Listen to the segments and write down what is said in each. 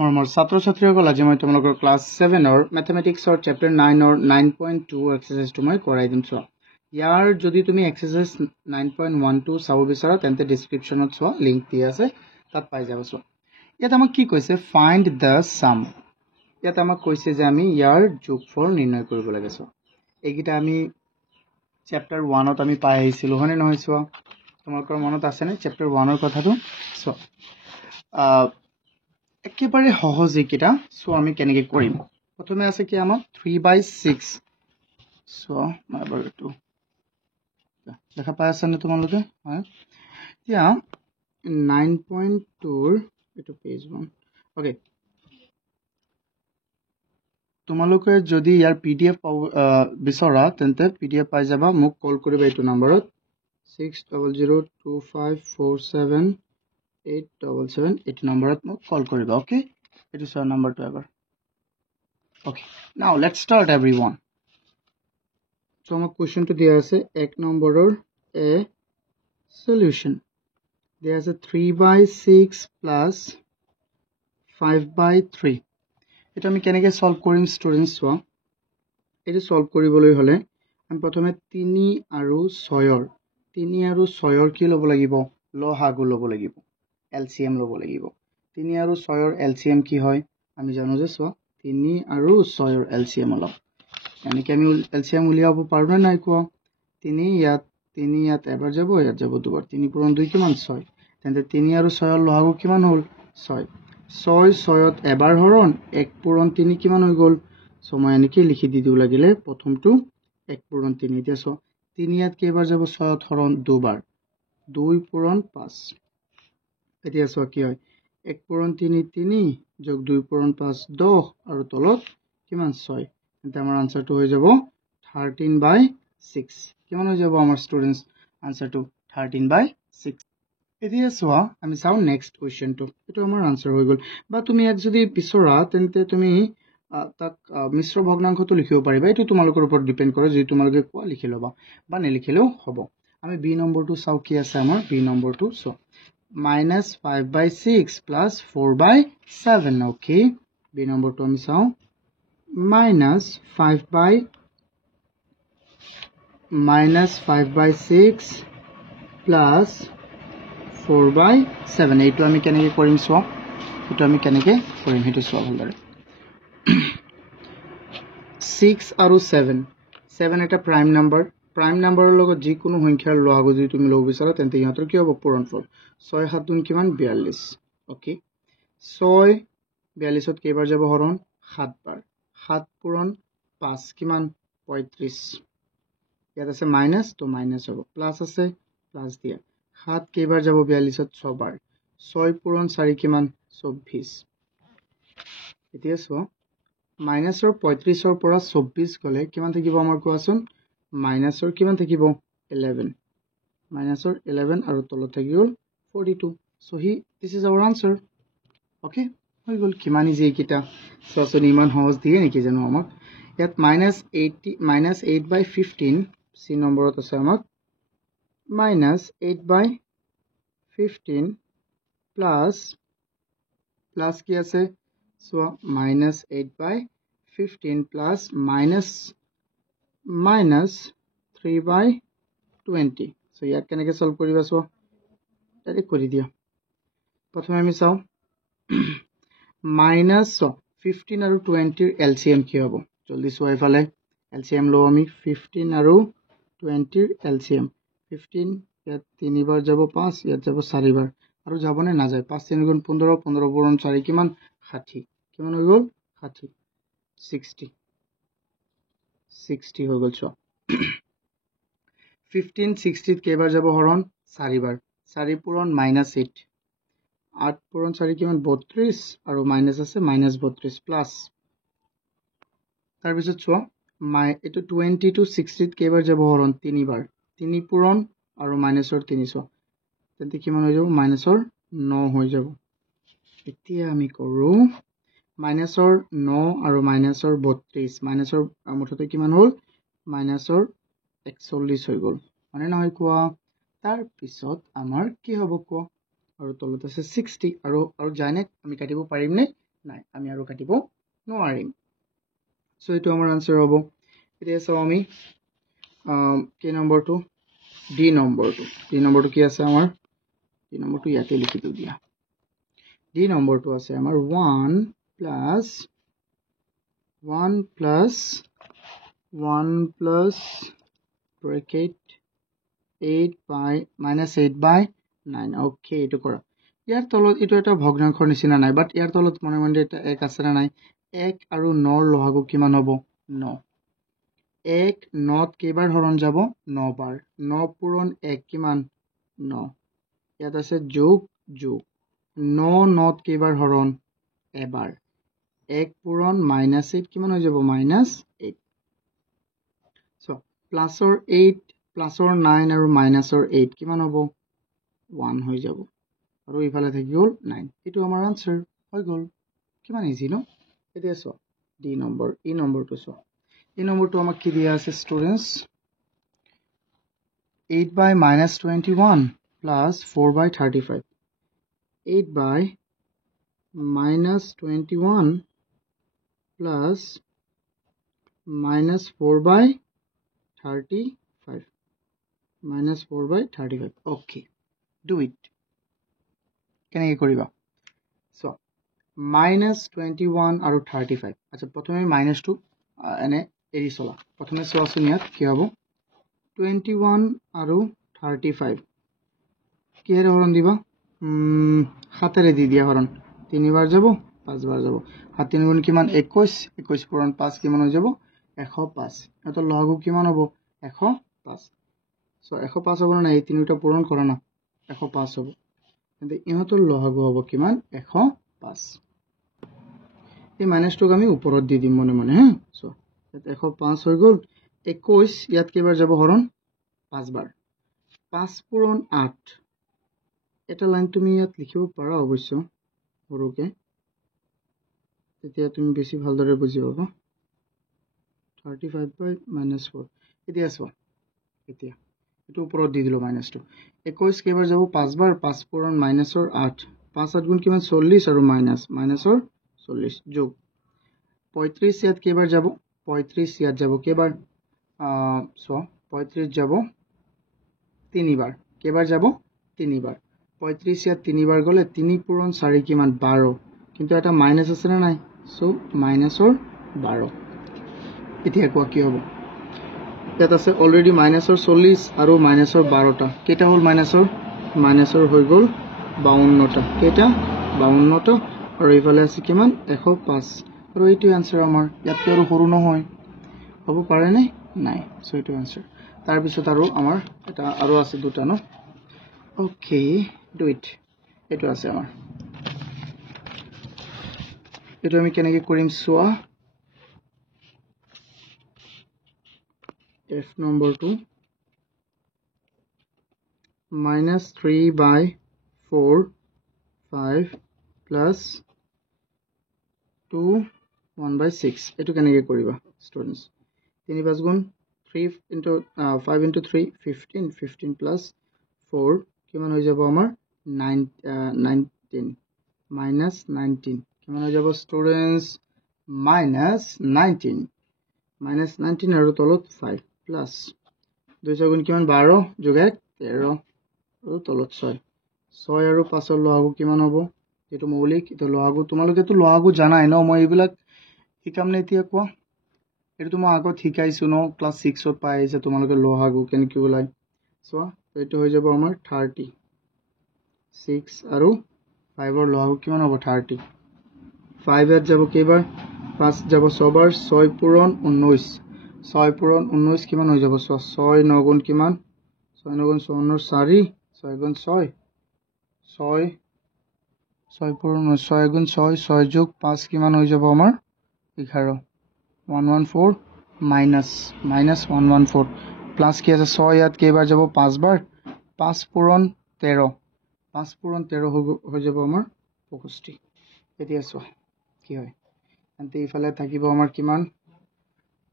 মোৰ ছাত্ৰ ছাত্ৰীসকল আজি মই তোমালোকৰ ক্লাছ 7 অৰ ম্যাথমেটিক্সৰ চেপ্টাৰ 9 অৰ 9.2 এক্সাৰসাইজটো মই কৰাই দিম চোৱা ইয়াৰ যদি তুমি এক্সাৰসাইজ 9.12 চাব বিচাৰা তেন্তে ডেসক্ৰিপচনত চোৱা লিংক দি আছে তাত পাই যাবা চোৱা ইয়াত আমাক কি কৈছে ফাইন্ড দ্য সাম ইয়াত আমাক কৈছে যে আমি ইয়াৰ যোগফল নিৰ্ণয় কৰিব লাগে চোৱা এইকিটা আমি চেপ্টাৰ 1 ত আমি পাই আহিছিলো হনে নহয় চোৱা তোমালোকৰ মনত আছে নে চেপ্টাৰ 1 ৰ কথাটো চোৱা একেবাৰে সহজ এইকিটা সো আমি কেনেকৈ কৰিম প্ৰথমে আছে কি আমাৰ 3/6 সো মই এটো দেখা পাই আছানে তোমালোকে হয় এতিয়া 9.2 ৰ এটো পেজ 1 ওকে তোমালোকে যদি ইয়াৰ পিডিএফ বিচৰা তেন্তে পিডিএফ পাই যাবা মোক কল কৰিবা এইটো নম্বৰত 6002547877 এইটো নম্বৰত মোক কল কৰিবা ওকে এইটো সৰ নম্বৰটো এবাৰ okay now let's start everyone so আমাক কোৱেশ্চনটো দিয়া আছে এক নম্বৰৰ এ সলিউশন দিয়া আছে 3/6 প্লাস 5/3 এটা আমি কেনেকৈ সলভ কৰিম স্টুডেন্টস চোৱা এটো সলভ কৰিবলৈ হলে আমি প্ৰথমে 3 আৰু 6 ৰ 3 আৰু 6 ৰ কি ল'ব লাগিব লহাগু ল'ব লাগিব এলসিএম ল'ব লাগিব 3 আৰু 6 ৰ এলসিএম কি হয় আমি জানো যে চোৱা 3 আৰু 6 ৰ এলসিএম লও yani কি আমি এলসিএম উলিয়াব পাৰো না নাই কোৱা 3 ইয়াত এবাৰ যাব ইয়াত যাব দুবাৰ 3 পূৰণ 2 কিমান 6 তেন্তে 3 আৰু 6 ৰ লহাগু কিমান হ'ল 6 6 ত এবাৰ হৰণ 1 পূৰণ 3 কিমান হৈ গল সো মই এনেকৈ লিখি দিও লাগিলে প্ৰথমটো 1 পূৰণ 3 এতিয়া সো 3 ইয়াত কেইবাৰ যাব 6 ত হৰণ দুবাৰ 2 পূৰণ 5 এতিয়া সো কি হয় 1 পূৰণ 3 3 যোগ 2 পূৰণ 5 10 আৰু তলত কিমান 6 তেন্তে আমাৰ আনসাৰটো হৈ যাব 13/6 কিমান হৈ যাব আমাৰ স্টুডেন্টস আনসাৰটো 13/6 এতিয়া সোয়া আমি চাও নেক্সট কোৱেশ্চনটো এটো আমাৰ আনসাৰ হৈ গল বা তুমি এক যদি বিচৰা তেন্তে তুমি তাক মিশ্ৰ ভগ্নাংশটো লিখিব পাৰিবা এটো তোমালোকৰ ওপৰত ডিপেন্ড কৰে যদি তোমালোকে কোৱা লিখি লবা বা নেলিখিলেও হ'ব আমি বি নম্বৰটো চাও কি আছে আমাৰ বি নম্বৰটো so -5/6 plus 4/7 okay b number to আমি চাও -5/6 plus 4/7 এইটো আমি কেনেকৈ কৰিম চোৱা এটো আমি কেনেকৈ কৰিম হেতু চোৱা ভালদৰে 6 আৰু 7 এটা প্ৰাইম নাম্বাৰৰ লগত যি কোনো সংখ্যাৰ লহাগু যদি তুমি লব বিচাৰা তেন্তে ইহঁতৰ কি হ'ব পূৰণফল 6 7 গুণ কিমান 42 ওকে 6 42 ত কেইবাৰ যাব হৰণ 7 বাৰ 7 পূৰণ 5 কিমান 35 ইয়াত আছে মাইনাস তো মাইনাস হ'ব প্লাস আছে প্লাস দিয়া 7 কেইবাৰ যাব 42 ত 6 বাৰ 6 পূৰণ 4 কিমান 24 এতিয়া চোৱা মাইনাসৰ 35 ৰ পৰা 24 গলে কিমান থাকিব আমাৰ কোৱাচোন মাইনাসৰ কিমান থাকিব 11 মাইনাসৰ 11 আৰু তলত থাকিব 42 so this is our answer okay হৈ গল কিমান ইজি কিটা সসনি ইমান সহজ দিয়ে নেকি জানো আমাক ইয়াত -8/15 সি নম্বৰত আছে আমাক -8/15 প্লাস কি আছে সো -8/15 প্লাস -3/20 সো ইয়াত কেনেকৈ সলভ কৰিবা সো ডাইৰেক্ট কৰি দিয়া প্ৰথমে আমি চাও -15 আৰু 20 ৰ এলসিএম কি হ'ব জলদি সোৱা ইফালে এলসিএম লও আমি 15 আৰু 20 ৰ এলসিএম 15 ইয়াত 3 বাৰ যাব 5 ইয়াত যাব 4 বাৰ আৰু যাবনে না যায় 5 3 গুণ 15 15 পূৰণ 4 কিমান 60 কিমান হৈ গল 60 60 হৈ গল চোৱা 15 60 ত কেইবাৰ যাব হৰণ 4 বাৰ 4 পূৰণ -8 8 পূৰণ 4 কিমান 32 আৰু মাইনাস আছে -32 প্লাস তাৰ পিছত চোৱা এটো 20 to 60 ত কেইবাৰ যাব হৰণ 3 বাৰ 3 পূৰণ আৰু মাইনাসৰ 3 চোৱা তেন্তে কিমান হৈ যাব মাইনাসৰ 9 হৈ যাব এতিয়া আমি কৰো মাইনাসৰ 9 আৰু মাইনাসৰ 32 মাইনাসৰ মুঠতে কিমান হ'ল মাইনাসৰ 41 হৈ গল মানে নহয় কোৱা তাৰ পিছত আমাৰ কি হ'ব কোৱা আৰু তলত আছে 60 আৰু জানে আমি কাটিব পাৰিম নে নাই আমি আৰু কাটিব নোৱাৰিম সো এইটো আমাৰ আনসাৰ হ'ব এতিয়া চাও আমি কি নম্বৰটো ডি নম্বৰটো কি আছে আমাৰ ডি নম্বৰটো ইয়াতে লিখি দিও দিয়া ডি নম্বৰটো আছে আমাৰ 1 plus bracket 8 by -8/9 ওকে এটো কৰা ইয়াৰ তলত এটো এটা ভগ্নাংশৰ নিচিনা নাই বাট ইয়াৰ তলত মনে মনে এটা 1 আছে না নাই 1 আৰু 9 ৰ লহাগু কিমান হ'ব 9 1 9 ত কেইবাৰ হৰণ যাব 9 বাৰ 9 পূৰণ 1 কিমান 9 ইয়াত আছে যোগ 9 9 ত কেইবাৰ হৰণ এবাৰ 1 পূৰণ -8 কিমান হৈ যাব -8 সো প্লাসৰ 8 প্লাসৰ 9 আৰু মাইনাসৰ 8 কিমান হ'ব 1 হৈ যাব আৰু ইফালে থাকি গল 9 এটো আমাৰ আনসাৰ হৈ গল কিমান ইজি ন এতিয়া সো ডি নম্বৰ ই নম্বৰটো সো এই নম্বৰটো আমাক কি দিয়া আছে students 8 by -21 plus 4 by 35 8 by -21 plus -4 by 35 -4 by 35 okay do it কেনেকৈ কৰিবা সো -21 আৰু 35 আচ্ছা প্ৰথমে মাইনাসটো এনে এৰি চলা প্ৰথমে সোৱাচোন ইয়াত কি হ'ব 21 আৰু 35 কিহেৰে হৰণ দিবা 7ৰে দি দিয়া হৰণ 3 বাৰ যাব 5 বাৰ যাব 7 3 গুণ কিমান 21 21 পূৰণ 5 কিমান হৈ যাব 105 এটো লঘু কিমান হ'ব 105 সো 105 হ'ব না এই তিনিটা পূৰণ কৰা না 105 হ'ব কিন্তু ইহঁতৰ লঘু হ'ব কিমান 105 এই মাইনাসটোক আমি ওপৰত দি দিম মনে মনে হ্যাঁ সো 105 হৈ গল 21 ইয়াত কেইবাৰ যাব হৰণ 5 বাৰ 5 পূৰণ 8 এটা লাইন তুমি ইয়াত লিখিব পাৰা অবশ্য সৰুকে তেতিয়া তুমি বেছি ভালদৰে বুজি পাবা 35 by -4 এতিয়া চোৱা এতিয়া এটো ওপৰত দি দিলো মাইনাসটো 21 কেইবাৰ যাব 5 বাৰ 5 পূৰণ মাইনাসৰ 8 5 8 গুণ কিমান 40 আৰু মাইনাসৰ 40 যোগ 35 ইয়াত কেইবাৰ যাব 35 ইয়াত যাব কেইবাৰ সো 35 যাব 3 বাৰ কেইবাৰ যাব 3 বাৰ 35 ইয়াত 3 বাৰ গলে 3 পূৰণ 4 কিমান 12 কিন্তু এটা মাইনাস আছে না নাই সো মাইনাসৰ 12 এতিয়া কোৱা কি হ'ব ইয়াত আছে অলৰেডি মাইনাসৰ 40 আৰু মাইনাসৰ 12টা কেটা হল মাইনাসৰ হৈ গল 52টা কেটা 52টা আৰু ইফালে আছে কিমান 105 আৰু এইটো আনসাৰ আমাৰ ইয়াত আৰু সৰু নহয় হ'ব পাৰে নে নাই সো এইটো আনসাৰ তাৰ পিছত আৰু আমাৰ এটা আৰু আছে দুটা ন ওকে ডু ইট এইটো আছে আমাৰ এইটো আমি কেনেকৈ কৰিম সোৱা F number 2 -3 by 4 5 plus 2 1 by 6 এটো কেনেকৈ কৰিবা স্টুডেন্টস 3 5 গুণ 3 into 5 into 3 15 15 plus 4 কিমান হৈ যাব আমাৰ 19 -19 কিমান হৈ যাব স্টুডেন্টস -19 -19 আৰু তলত 5 প্লাস 2 গুণ কিমান 12 যোগ 1 13 আৰু তলত 6 6 আৰু 5 ৰ লহাগু কিমান হ'ব এটো মৌলিক এটো লহাগু তোমালোকে তো লহাগু জানাই ন মই এইবিলাক শিকাম নে এতিয়া কোৱা এটো মই আগত শিকাইছো ন ক্লাস 6 ত পাই আছে তোমালোকে লহাগু কেনেকৈ ওলাই সো এটো হৈ যাব আমাৰ 30 6 আৰু 5 ৰ লহাগু কিমান হ'ব 30 5 এত যাব কেইবাৰ 5 যাব 6 বাৰ 6 পূৰণ 19 6 পূৰণ 19 কিমান হৈ যাব 6 9 গুণ কিমান 6 9 গুণ 54 4 6 গুণ 6 6 6 পূৰণ 6 গুণ 6 6 যোগ 5 কিমান হৈ যাব আমাৰ 11 114 -114 প্লাস কি আছে 6 ইয়াত কেইবাৰ যাব 5 বাৰ 5 পূৰণ 13 5 পূৰণ 13 হৈ যাব আমাৰ 65 এতিয়া চোৱা কি হয় এন্তে ইফালে থাকিব আমাৰ কিমান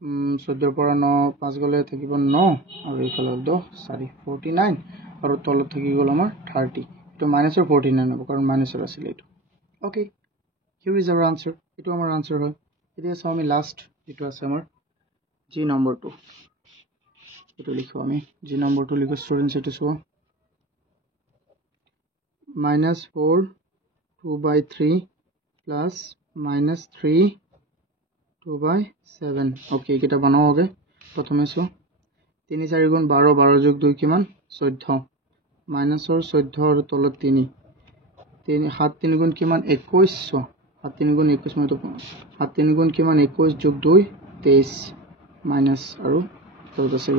14 পৰা 9 5 গলে থাকিব 9 আৰু ইফালে 10 4 49 আৰু তলত থাকি গল আমাৰ 30 এটো মাইনাসৰ 49 হ'ব কাৰণ মাইনাসৰ আছিল এটো okay Here is our answer. Etu amar answer hoy. Etia so ami last etu ase amar G number 2. Etu likho ami G number 2 likho students etu so minus 4 2/3 plus minus 3 2/7. Okay, kita banao hoge prothome so 3 4 গুণ 12 12 যোগ 2 কিমান 14 মাইনাসৰ 14 আৰু তলত 3 3 7 3 গুণ কিমান 21 7 3 গুণ 21 মই তো 7 3 গুণ কিমান 21 যোগ 2 23 মাইনাস আৰু তলত আছে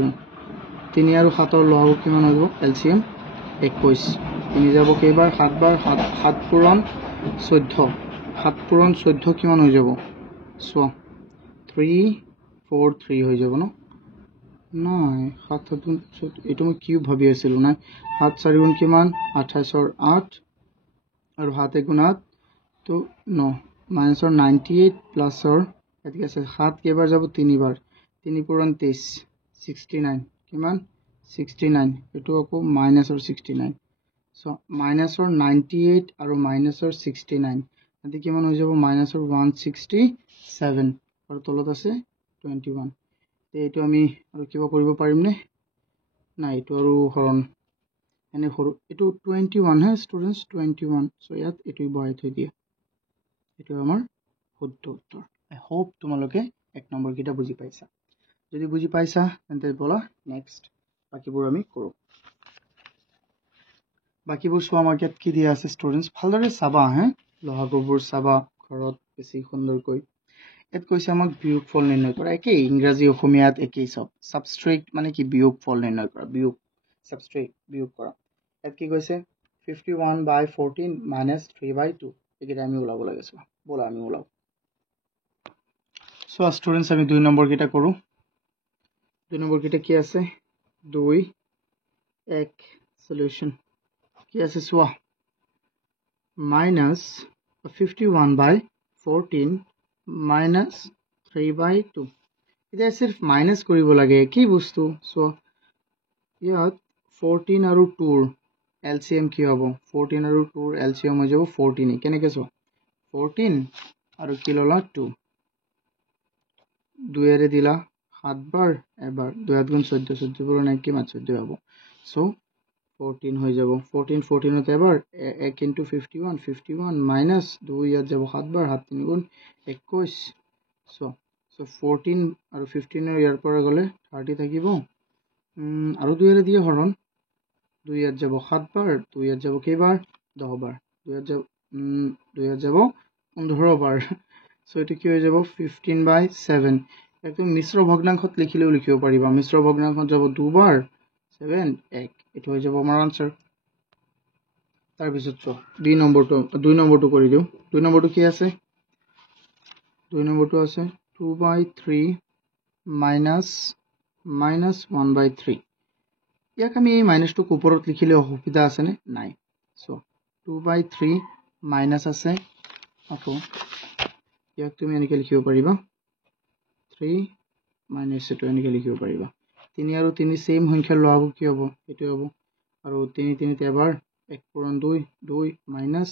3 আৰু 7 ৰ লহগ কিমান হ'ব এলসিএম 21 3 যাব কেইবাৰ 7 বাৰ 7 পূৰণ 14 7 পূৰণ 14 কিমান হৈ যাব সো 3 4 3 হৈ যাব ন নাই 7 এটো মই কিউ ভাবি আছিল না 7 4 গুণ কিমান 28 ৰ 8 আৰু 7 গুণ 8 তো 9 মাইনাসৰ 98 প্লাসৰ এতি আছে 7 কেবাৰ যাব 3 বাৰ 3 পূৰণ 23 69 কিমান 69 এটো আকৌ মাইনাসৰ 69 সো মাইনাসৰ 98 আৰু মাইনাসৰ 69 এতি কিমান হৈ যাব মাইনাসৰ 167 আৰু তলত আছে 21 এইটো আমি আৰু কিবা কৰিব পাৰিম নে নাই এইটো আৰু হৰণ এনে হৰু এইটো 21 হে স্টুডেন্টস 21 সো ইয়াত এইটো বহাই থৈ দিয়া এইটো আমাৰ শুদ্ধ উত্তৰ আই হোপ তোমালোকে এক নম্বৰ কিটা বুজি পাইছা যদি বুজি পাইছা তেন্তে বলা নেক্সট বাকিবোৰ আমি কৰো বাকিবোৰ সো আমাৰ ইয়াত কি দিয়া আছে স্টুডেন্টস ভালদৰে চাবা হে লহাগবোৰ চাবা ঘৰত বেছি সুন্দৰকৈ এত কৈছে আমাক বিয়োগফল নিৰ্ণয় কৰা একে ইংৰাজী অসমীয়াত একেই সব সাবস্ট্ৰেক্ট মানে কি বিয়োগফল নিৰ্ণয় কৰা বিয়োগ সাবস্ট্ৰেক্ট বিয়োগ কৰা এত কি কৈছে 51/14 - 3/2 একেটা আমি ওলাব লাগে সো বলা আমি ওলাও সো স্টুডেন্টস আমি 2 নম্বৰ কিটা কৰো 2 নম্বৰ কিটা কি আছে 2 1 সলিউশন কি আছে সো -51/14 - 3/2 এটা सिर्फ মাইনাস কৰিব লাগে কি বস্তু সো ইয়াত 14 আৰু 2 ৰ এলসিএম কি হ'ব 14 আৰু 2 ৰ এলসিএম হৈ যাব 14 কেনেকে সো 14 আৰু কি ললা 2 2 এৰে দিলা 7 বাৰ এবাৰ 2 গুণ 14 14 পূৰণ 1 কিমান 14 হ'ব সো 14 হৈ যাব 14 14 ত এবাৰ 1 * 51 51 মাইনাস 2 ইয়াত যাব 7 বাৰ 7 3 গুণ 21 সো 14 আৰু 15 এৰ ইয়াৰ পৰা গলে 30 থাকিব আৰু 2 এৰে দিয়ে হৰণ 2 ইয়াত যাব 7 বাৰ 2 ইয়াত যাব কেইবাৰ 10 বাৰ 2 ইয়াত যাব 2 ইয়াত যাব 15 বাৰ সো এটো কি হৈ যাব 15/7 একদম মিশ্ৰ ভগ্নাংশত লিখিলেও লিখিব পাৰিবা মিশ্ৰ ভগ্নাংশত যাব 2 বাৰ 7 1 এটো হৈ যাব আমাৰ আনসাৰ তাৰ পিছত 2 নম্বৰটো কৰি দিও 2 নম্বৰটো কি আছে 2 নম্বৰটো আছে 2/3 minus 1/3 ইয়াক আমি এই মাইনাসটো ওপৰত লিখিলে অসুবিধা আছে নে নাই সো 2/3 মাইনাস আছে আকৌ ইয়াক তুমি এনেকৈ লিখিব পাৰিবা 3 minus এটো এনেকৈ লিখিব পাৰিবা 3 আৰু 3 সেম সংখ্যাৰ লহগ কি হ'ব এটো হ'ব আৰু 3 3 তে এবাৰ 1 পূৰণ 2 2 মাইনাস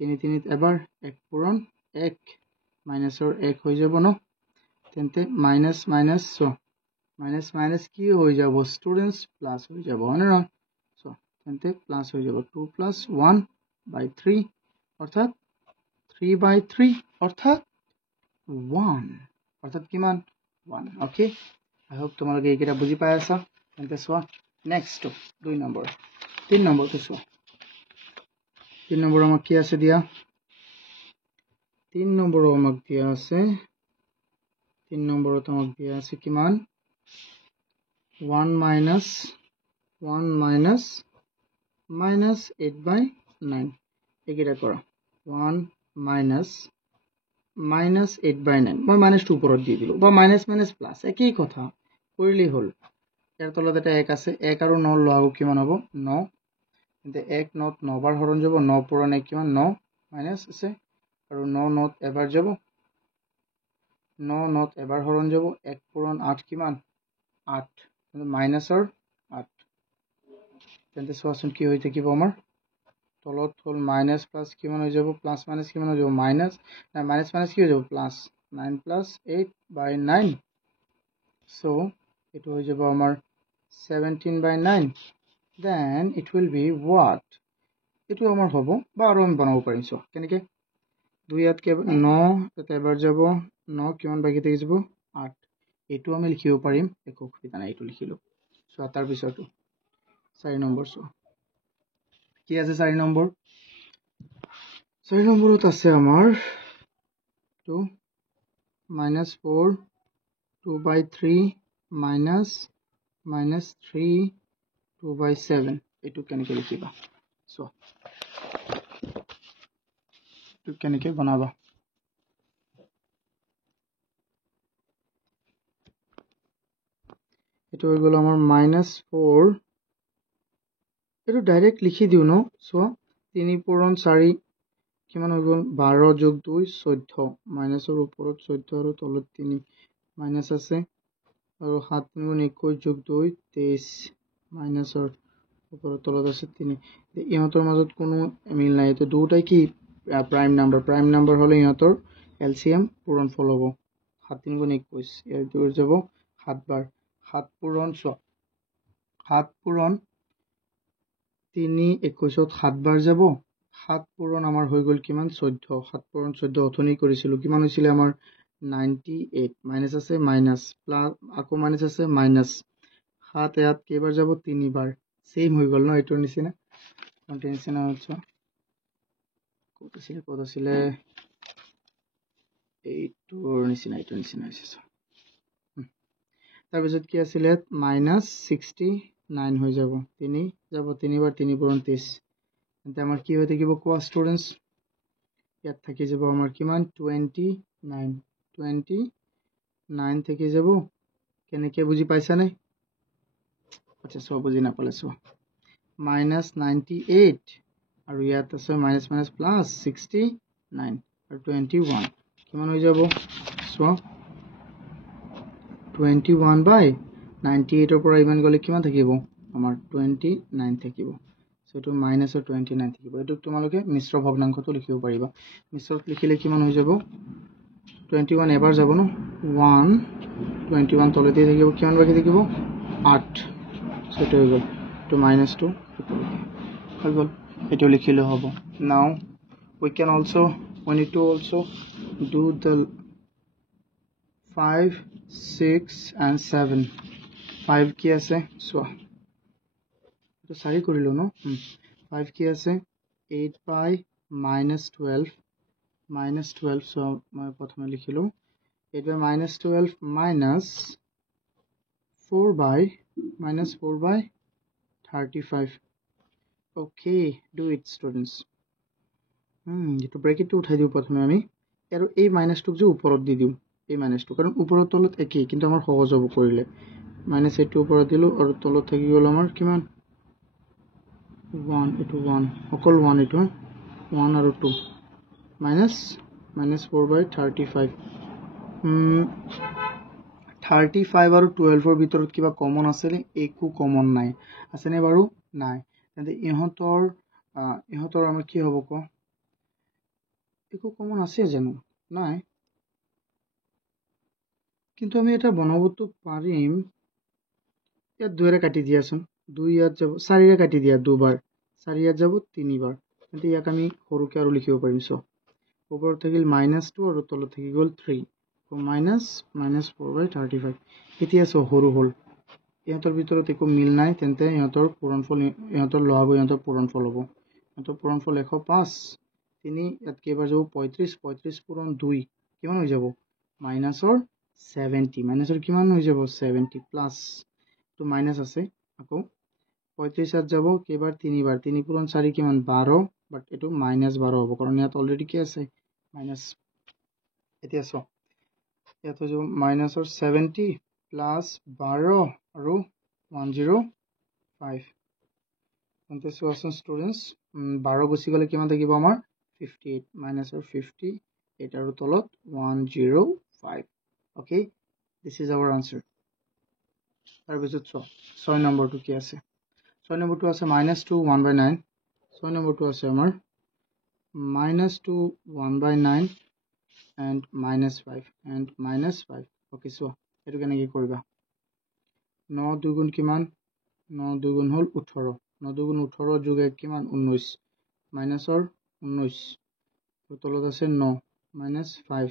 3 3 তে এবাৰ 1 পূৰণ 1 মাইনাসৰ 1 হৈ যাব ন তেন্তে minus minus so minus minus কি হৈ যাব স্টুডেন্টস প্লাস হৈ যাব না না সো তেন্তে প্লাস হৈ যাব 2 + 1/3 অর্থাৎ 3/3 অর্থাৎ 1 অর্থাৎ কিমান 1 ওকে আই হোপ তোমালোকে এইকেইটা বুজি পাই আছা তেন্তে সোৱা নেক্সট 2 নম্বৰ 3 নম্বৰটো সোৱা 3 নম্বৰ আমাক কি আছে দিয়া 3 নম্বৰ আমাক দিয়া আছে 3 নম্বৰত আমাক দিয়া আছে কিমান 1 minus -8/9 একেটা কৰা 1 minus -8/9 মই মাইনাস 2 ওপৰত দি দিলো বা মাইনাস মাইনাস প্লাস একই কথা কৰিলেই হল ইয়াৰ তলত এটা 1 আছে 1 আৰু 9 লহগ কিমান হ'ব 9 তেন্তে 1 9 9 বাৰ হৰণ যাব 9 পূৰণ 1 কিমান 9 মাইনাস আছে আৰু 9 9 এবাৰ যাব 9 9 এবাৰ হৰণ যাব 1 পূৰণ 8 কিমান 8 মাইনাসৰ 8 তেন্তে সোৱাচোন কি হৈ থাকিব আমাৰ তলত হল মাইনাস প্লাস কিমান হৈ যাব প্লাস মাইনাস কিমান হৈ যাব মাইনাস না মাইনাস মাইনাস কি হৈ যাব plus 9 plus 8 by 9 so it হৈ যাব আমাৰ 17 by 9 then it will be what এটো আমাৰ হ'ব বা আৰু আমি বনাব পাৰিম সো কেনেকে 2 ইয়াত কে 9 এটা এবাৰ যাব 9 কিমান বাকি থাকি যাব 8 এটো আমি লিখিব পাৰিম একো অসুবিধা নাই এটো লিখিলো সো তাৰ পিছৰটো 4 নম্বৰ সো কি আছে 4 নম্বৰ 4 নম্বৰত আছে আমাৰ 2 minus 4 2 by 3 minus 3 2 by 7 এটো কেনেকে লিখিবা সো এটো কেনেকে বনাবা এটো হৈ গল আমাৰ -4 এটো ডাইৰেক্ট লিখি দিও ন সো 3 পূৰণ 4 কিমান হৈ গল 12 যোগ 2 14 মাইনাসৰ ওপৰত 14 আৰু তলত 3 মাইনাস আছে আৰু 7 গুণ 21 যোগ 2 23 মাইনাসৰ ওপৰত তলত আছে 3 ইহঁতৰ মাজত কোনো মিল নাই তো দুটাই কি প্ৰাইম নাম্বাৰ হলে ইহঁতৰ এলসিএম পূৰণফল হ'ব 7 গুণ 21 ইয়াৰ দূৰ যাব 7 বাৰ 7 পূৰণ 7 পূৰণ 3 21ত 7 বাৰ যাব 7 পূৰণ আমাৰ হৈ গল কিমান 14 7 পূৰণ 14 অথনি কৰিছিল কিমান হৈছিল আমাৰ 98 মাইনাস আছে মাইনাস প্লাস আকৌ মাইনাস আছে মাইনাস 7 ইয়াত কেইবাৰ যাব 3 বাৰ সেম হৈ গল ন এটোৰ নিচিনা কোনটো নিচিনা হচ্ছে কত আছিল এইটোৰ নিচিনা হৈছে তাৰ পিছত কি আছিল -69 হৈ যাব 3 যাব 3 বাৰ 3 পূৰণ 30 এতে আমাৰ কি হৈ থাকিব কোৱা স্টুডেন্টস ইয়াত থাকি যাব আমাৰ কিমান 29 থাকি যাব কেনেকে বুজি পাইছা নে আচ্ছা সব বুজি নাপালে সো -98 আৰু ইয়াত আছে মাইনাস মাইনাস প্লাস 69 আৰু 21 কিমান হৈ যাব সো 21 by 98 ৰ পৰা ইমান গলে কিমান থাকিব আমাৰ 29 থাকিব সো এটো মাইনাস 29 থাকিব এটো তোমালোকে মিশ্ৰ ভগ্নাংশটো লিখিব পাৰিবা মিশ্ৰত লিখিলে কিমান হৈ যাব 21 এবাৰ যাব ন 1 21 তলতে থাকিব কিমান বাকি থাকিব 8 সো এটো হৈ গল to -2 হৈ গল এটো লিখিলে হ'ব now we need to also do the 5 6 and 7 5 কি আছে সোয়া তো সারি কৰিলো ন 5 কি আছে 8 by -12 সো মই প্ৰথমে লিখিলো 8 by -12 minus 4 by 35 okay do it students এটো ব্র্যাকেটটো উঠাই দিও প্ৰথমে আমি আৰু এই মাইনাসটো যে ওপৰত দি দিও এই মাইনাসটো কাৰণ ওপৰত তলত একেই কিন্তু আমাৰ সহজ হ'ব কৰিলে -8 ওপৰত দিলো আৰু তলত থাকি গল আমাৰ কিমান 1 এটো 1 অকল 1 এটো 1 আৰু 2 -4 by 35 35 আৰু 12 ৰ ভিতৰত কিবা কমন আছে নে একো কমন নাই আছে নে বাৰু নাই তেন্তে ইহঁতৰ আমাৰ কি হ'ব ক একো কমন আছে জানো নাই কিন্তু আমি এটা বনাবতো পাৰিম ইয়াত 2 ৰে কাটি দিয়াচোন 2 ইয়াত যাব 4 ৰে কাটি দিয়া দুবাৰ 4 ইয়াত যাব 3 বাৰ কিন্তু ইয়াক আমি সৰুকে আৰু লিখিব পাৰিম সো ওপৰত থাকিল -2 আৰু তলত থাকি গল 3 so -4 by 35 এতিয়া সো সৰু হল ইহঁতৰ ভিতৰত একো মিল নাই তেন্তে ইহঁতৰ পূৰণফল ইহঁতৰ লহাব ইহঁতৰ পূৰণফল হ'ব ইহঁতৰ পূৰণফল 105 3 ইয়াত কেইবাৰ যাব 35 পূৰণ 2 কিমান হৈ যাব মাইনাসৰ 70 মাইনাসৰ কিমান হৈ যাব 70 প্লাস তো মাইনাস আছে আকৌ 35 ইয়াত যাব কেইবাৰ 3 বাৰ 3 পূৰণ 4 কিমান 12 বাট এটো -12 হ'ব কাৰণ ইয়াত অলৰেডি কি আছে মাইনাস এতিয়া সো ইয়াত হৈ যাব মাইনাসৰ 70 প্লাস 12 আৰু 105 তেন্তে চোৱাচোন স্টুডেন্টস 12 গুচি গলে কিমান থাকিব আমাৰ 58 মাইনাসৰ 58 আৰু তলত 105 okay this is our answer তাৰ পিছত 6 নম্বৰটো কি আছে 6 নম্বৰটো আছে -2 1/9 6 নম্বৰটো আছে আমাৰ -2 1/9 and -5 and -5 ওকে সো এটো কেনেকৈ কৰিবা 9 দুগুণ কিমান 9 দুগুণ হল 18 9 দুগুণ 18 যোগ 1 কিমান 19 মাইনাসৰ 19 তলত আছে 9 -5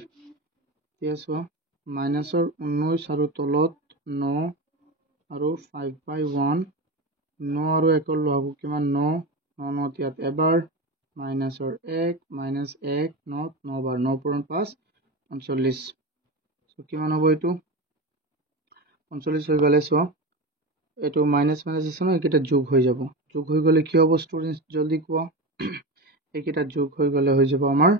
এতিয়া চোৱা মাইনাসৰ 19 আৰু তলত 9 আৰু 5/1 9 আৰু 1 ৰ লব কিমান 9 9 ইয়াত এবাৰ মাইনাসৰ 1 -1 9 9 বাৰ 9 পূৰণ 5 39 সো কিমান হ'ব এটো 39 হৈ গলে চোৱা এটো মাইনাস মাইনাস আছে ন এটা যোগ হৈ যাব যোগ হৈ গলে কি হ'ব স্টুডেন্টস জলদি কোৱা এইকেইটা যোগ হৈ গলে হৈ যাব আমাৰ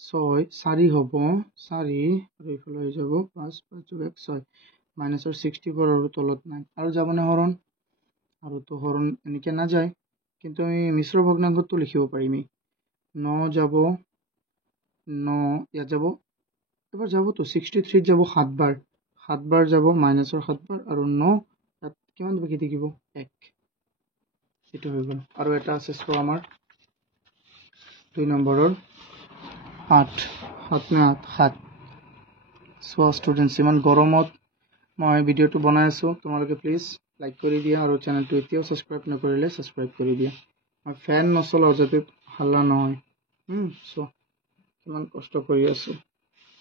6 4 হ'ব 4 আৰু ইফালে হৈ যাব 5 5 যোগ 1 6 মাইনাসৰ 64 আৰু তলত নাই আৰু যাবনে হৰণ আৰু তো হৰণ এনেকে না যায় কিন্তু আমি মিশ্ৰ ভগ্নাংশটো লিখিব পাৰিম 9 যাব 9 ইয়াত যাব এবাৰ যাব তো 63 যাব 7 বাৰ 7 বাৰ যাব মাইনাসৰ 7 বাৰ আৰু 9 তাত কিমান বাকি থাকিব 1 এটো হৈ গল আৰু এটা আছে সো আমাৰ 2 নম্বৰৰ 8 7 নে 8 সো স্টুডেন্টস ইমান গৰমত মই ভিডিওটো বনাই আছো তোমালোকে প্লিজ লাইক কৰি দিয়া আৰু চেনেলটো এতিয়াও সাবস্ক্ৰাইব নকৰিলে সাবস্ক্ৰাইব কৰি দিয়া মই ফ্যান নচলাও যাতে হাল্লা নহয় সো কিমান কষ্ট কৰি আছো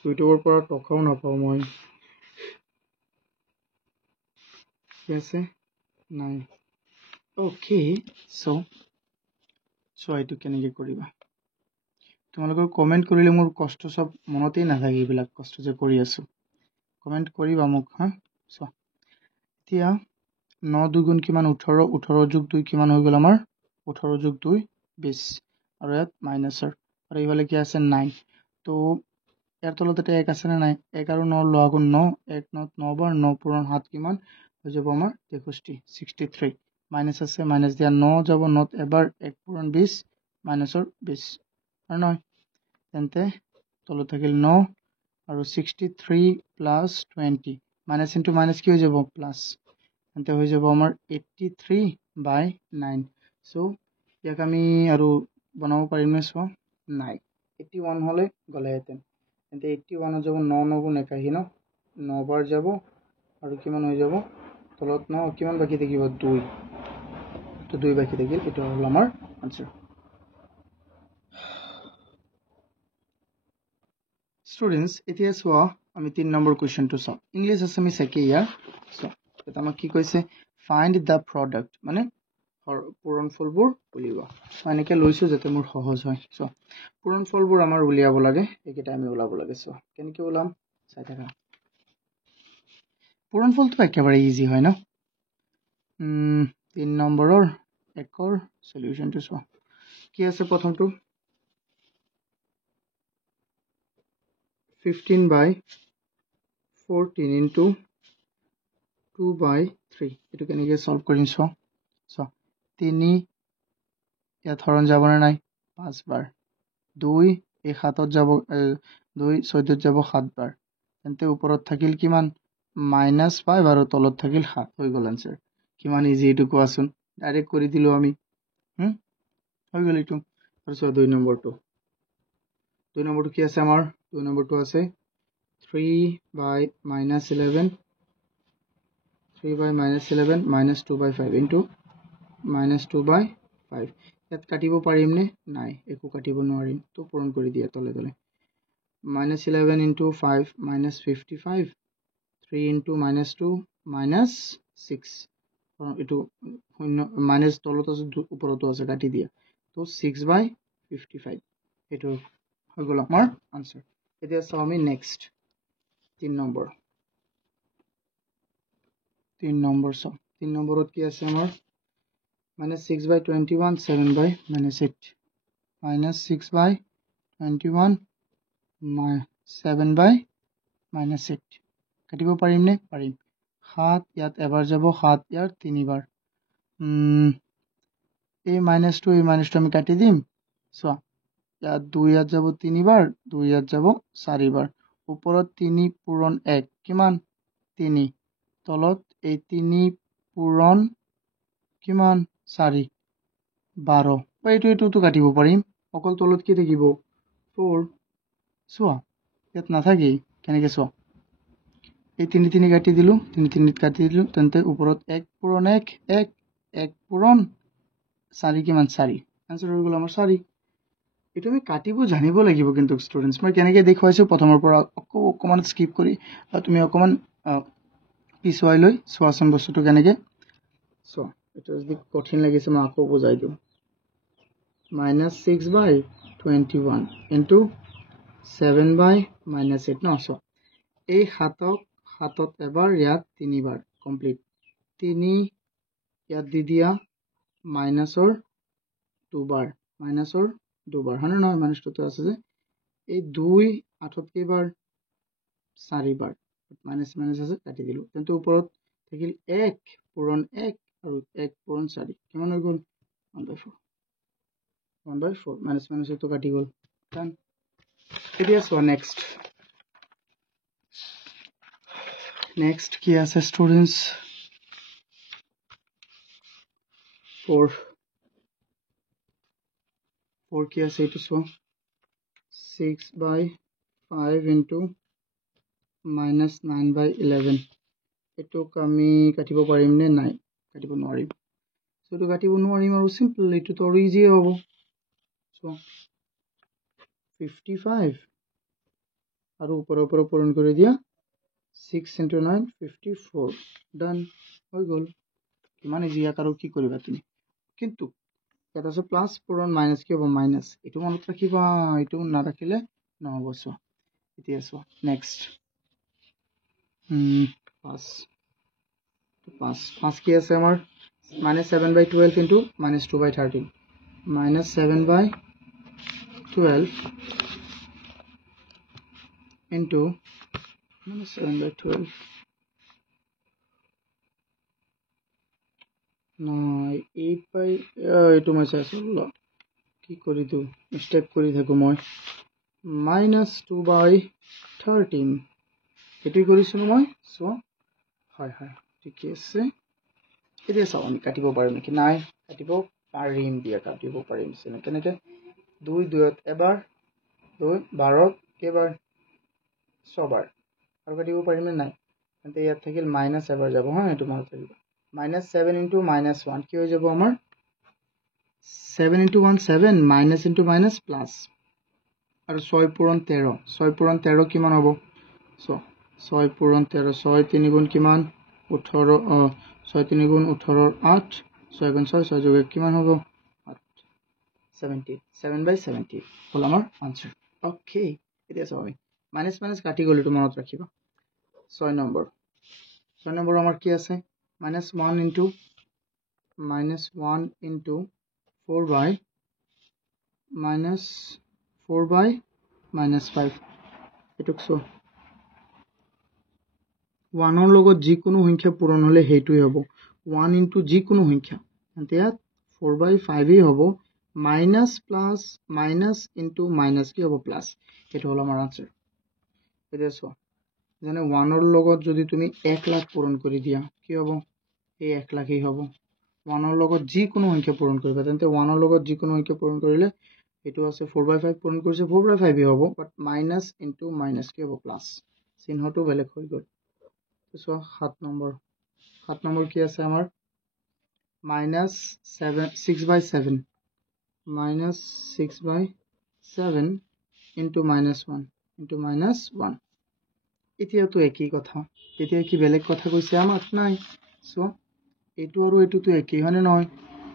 ইউটিউবৰ পৰা টকাও নাপাও মই কি আছে নাই ওকে সো এটো কেনেকৈ কৰিবা তোমালোকৰ কমেন্ট কৰিলে মোৰ কষ্ট সব মনতেই নাথাকে এইবিলাক কষ্ট যে কৰি আছো কমেন্ট কৰিবা মোক হা সো এতিয়া 9 দুগুণ কিমান 18 18 যোগ 2 কিমান হৈ গল আমাৰ 18 যোগ 2 20 আৰু ইয়াত মাইনাসৰ আৰু এইফালে কি আছে 9 তো ইয়াৰ তলত এটা 1 আছে না নাই 1 আৰু 9 লগুণ 9 1 9 9 বাৰ 9 পূৰণ 7 কিমান হৈ যাব আমাৰ 63 মাইনাস আছে মাইনাস দিয়া 9 যাব 9 এবাৰ 1 পূৰণ 20 মাইনাসৰ 20 আৰু নহয় তেন্তে তলত থাকিল 9 আৰু 63 প্লাস 20 মাইনাস ইনটু মাইনাস কি হৈ যাব প্লাস তেন্তে হৈ যাব আমাৰ 83/9 সো ইয়াক আমি আৰু বনাব পাৰিম নে সো নাই 81 হলে গলেহেতেন তেন্তে 81 যাব 9 9 গুণ 81 ন 9 বাৰ যাব আৰু কিমান হৈ যাব তলত 9 কিমান বাকি থাকিব 2 তো 2 বাকি থাকিল এটা হল আমাৰ আনসাৰ স্টুডেন্টস এতিয়া চোৱা আমি 3 নম্বৰ কোৱেশ্চনটো চাও ইংলিশ আসামিজ একে ইয়াৰ সো এটা আমাক কি কৈছে ফাইন্ড দা প্ৰডাক্ট মানে পূৰণফলবোৰ উলিওৱা এনেকৈ লৈছো যাতে মোৰ সহজ হয় সো পূৰণফলবোৰ আমাৰ উলিয়াব লাগে এইকেইটা আমি উলাব লাগে সো কেনেকৈ উলাম চাই থাকা পূৰণফলটো একেবাৰে ইজি হয় ন 3 নম্বৰৰ একৰ সলিউশনটো চোৱা কি আছে প্ৰথমটো 15/14 into 2/3 এটো কেনেকৈ সলভ কৰিম চোৱা 3 ইয়াত হৰণ যাবনে নাই 5 বাৰ 2 এই 7ত যাব 2 14ত যাব 7 বাৰ তেন্তে ওপৰত থাকিল কিমান -5 আৰু তলত থাকিল 7 হৈ গল आंसर কিমান ইজি এটো কোৱাচোন ডাইৰেক্ট কৰি দিলো আমি হৈ গল এটো আৰু চোৱা 2 নম্বৰটো কি আছে আমাৰ 2 নম্বৰটো আছে 3/-11 -2/5 into -2/5 ইয়াত কাটিব পাৰিম নে নাই একো কাটিব নোৱাৰিম তো পূৰণ কৰি দিয়া তলে তলে -11 into 5 -55 3 into -2 -6 এটো মাইনাস তলত আছে উপৰতো আছে কাটি দিয়া তো 6/55 এটো হৈ গল আমাৰ आंसर এতিয়া চাও আমি নেক্সট 3 নম্বৰ চাও 3 নম্বৰত কি আছে আমাৰ -6/21 7/-8 -6/21 7/-8 কাটিব পাৰিম নে পাৰিম 7 ইয়াত এবাৰ যাব 7 ইয়াৰ 3 বাৰ এই মাইনাসটো আমি কাটি দিম চোৱা ইয়াত 2 ইয়াত যাব 3 বাৰ 2 ইয়াত যাব 4 বাৰ ওপৰত 3 পূৰণ 1 কিমান 3 তলত এই 3 পূৰণ কিমান 4 12 বা এইটো কাটিব পাৰিম অকল তলত কি থাকিব 4 চোৱা ইয়াত নাথাকেই কেনেকৈ চোৱা এই 3 কাটি দিলোঁ 3 কাটি দিলোঁ তেন্তে ওপৰত 1 পূৰণ 1 1 1 পূৰণ 4 কিমান 4 আনসাৰ হৈ গ'ল আমাৰ 4 এইটো আমি কাটিব জানিব লাগিব কিন্তু ষ্টুডেণ্টছ মই কেনেকৈ দেখুৱাইছোঁ প্ৰথমৰ পৰা অকণমান স্কিপ কৰি তুমি অকণমান পিছুৱাই লৈ চোৱাচোন বস্তুটো কেনেকৈ চোৱা এইটো যদি কঠিন লাগিছে মই আকৌ বুজাই দিওঁ -6/21 ইনটু 7/-8 ন চোৱা এই 7ত এবাৰ ইয়াত 3 বাৰ কমপ্লিট 3 ইয়াত দি দিয়া মাইনাছৰ 2 বাৰ হয় নে নহয় -2টো আছে যে এই 2 8ত কেইবাৰ 4 বাৰ মাইনাছ আছে কাটি দিলোঁ তেন্তে ওপৰত থাকিল 1 পূৰণ 1 আৰু 1 পূৰণ 4 কিমান হৈ গ'ল 1/4 মাইনাছ এইটো কাটি গ'ল ডান এতিয়া চোৱা নেক্সট কি আছে ষ্টুডেণ্টছ 4 কি আছে এইটো চোৱা 6/5 ইনটু -9/11 এইটোক আমি কাটিব পাৰিম নে নাই কাটিব নোৱাৰিম এইটো কাটিব নোৱাৰিম আৰু চিম্পল এইটোতো আৰু ইজিয়ে হ'ব চোৱা 55 আৰু ওপৰৰ পূৰণ কৰি দিয়া 6 × 9 54 ডান হৈ গ'ল কিমান ইজি ইয়াত আৰু কি কৰিবা তুমি কিন্তু ইয়াত আছে প্লাছ পূৰণ মাইনাছ কি হ'ব মাইনাছ এইটো মনত ৰাখিবা এইটো নাৰাখিলে নহ'ব চোৱা এতিয়া চোৱা নেক্সট 5 কি আছে আমাৰ -7/12 ইনটু -2/13 -7/12 ইনটু -7/12 নাই 8/, এইটো মই চাইছোঁ কি কৰি দিওঁ মিষ্টেক কৰি থাকোঁ মই -2/13 এইটোৱে কৰিছোঁ মই চোৱা হয় ঠিকে আছে এতিয়া চাওঁ আমি কাটিব পাৰিম নেকি নাই কাটিব পাৰিম কেনেকৈ 2 2ত এবাৰ 2 12ত কেইবাৰ 6 বাৰ আৰু কাটিব পাৰিমনে নাই তেন্তে ইয়াত থাকিল মাইনাছ এবাৰ যাব হা এইটো মনত ৰাখিব -7 ইনটু -1 কি হৈ যাব আমাৰ 7 × 1 7 মাইনাছ ইনটু মাইনাছ প্লাছ আৰু 6 পূৰণ 13 কিমান হ'ব চোৱা 6 পূৰণ 13 6 3 গুণ কিমান 18 6 3 গুণ 18 8 6 গুণ 6 6 যোগ 1 কিমান হ'ব 70 7/70 হ'ল আমাৰ আনসাৰ অ'কে এতিয়া চাওঁ আমি মাইনাছ কাটি গ'ল এইটো মনত ৰাখিবা 6 নম্বৰ আমাৰ কি আছে -1 ইনটু 4/-5 এইটোক চোৱা 1ৰ লগত যিকোনো সংখ্যা পূৰণ হ'লে সেইটোৱে হ'ব 1 ইনটু যিকোনো সংখ্যা তেন্তে ইয়াত 4/5 হ'ব minus plus minus into minus কি হ'ব প্লাছ এইটো হ'ল আমাৰ আনসাৰ এতিয়া চোৱা যেনে 1ৰ লগত যদি তুমি 1 লাখ পূৰণ কৰি দিয়া কি হ'ব এই 1 লাখেই হ'ব 1ৰ লগত যিকোনো সংখ্যা পূৰণ কৰিবা তেন্তে 1ৰ লগত যিকোনো সংখ্যা পূৰণ কৰিলে এইটো আছে 4/5 পূৰণ কৰিছে 4/5 হ'ব বাট মাইনাছ ইনটু মাইনাছ কি হ'ব প্লাছ চিহ্নটো বেলেগ হৈ গ'ল চোৱা 7 নম্বৰ কি আছে আমাৰ -6/7 ইনটু -1 এতিয়াতো একেই কথা এতিয়া কি বেলেগ কথা কৈছে আমাক নাই চোৱা এইটো আৰু এইটোতো একেই হয়নে নহয়